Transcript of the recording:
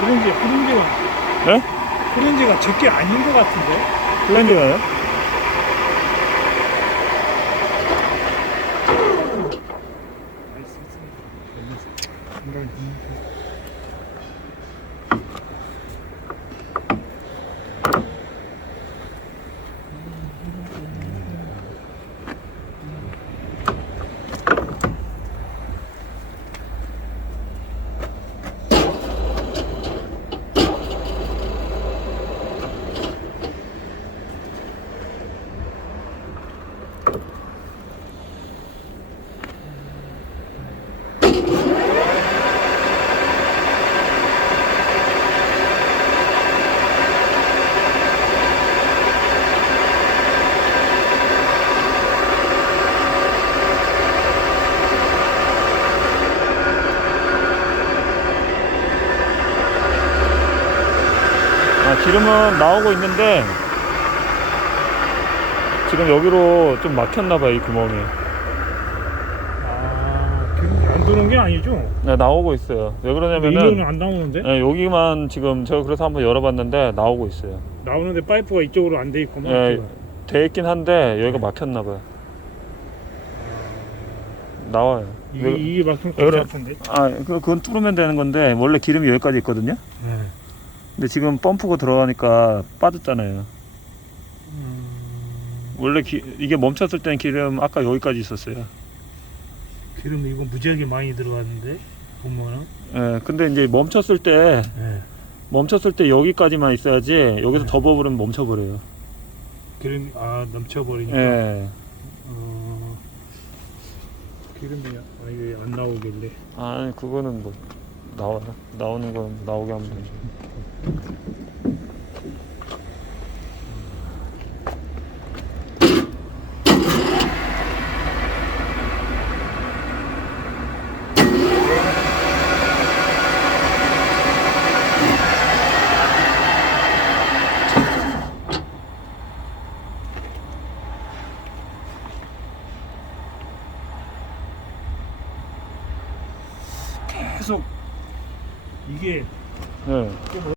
프렌즈, 프렌즈가, 네? 프렌즈가 적게 아닌 것 같은데? 플랜드가요? 아, 기름은 나오고 있는데 지금 여기로 좀 막혔나봐요 이 구멍이. 아, 안 도는 게 아니죠? 네, 나오고 있어요 왜 이거는 그러냐면은 안 나오는데? 네, 여기만 지금 제가 그래서 한번 열어봤는데 나오고 있어요 나오는데 파이프가 이쪽으로 안 돼 있구만. 예, 지금. 돼 있긴 한데 여기가 막혔나 봐요 나와요 이게, 왜- 이게 막힌 왜것 그래? 같은데? 아 그, 그건 뚫으면 되는 건데 원래 기름이 여기까지 있거든요 네. 근데 지금 펌프가 들어가니까 빠졌잖아요 음, 원래 기- 이게 멈췄을 때는 기름 아까 여기까지 있었어요 기름 이거 무지하게 많이 들어갔는데? 보면은. 예, 근데 이제 멈췄을 때 네. 멈췄을 때 여기까지만 있어야지 여기서 네. 더 버버리면 멈춰버려요. 기름이, 아, 넘쳐버리니까. 예. 어, 기름이 아, 이게 안 나오길래. 아니 그거는 뭐 나와요. 나오는 건 나오게 하면 되죠. 계속 이게 예. 좀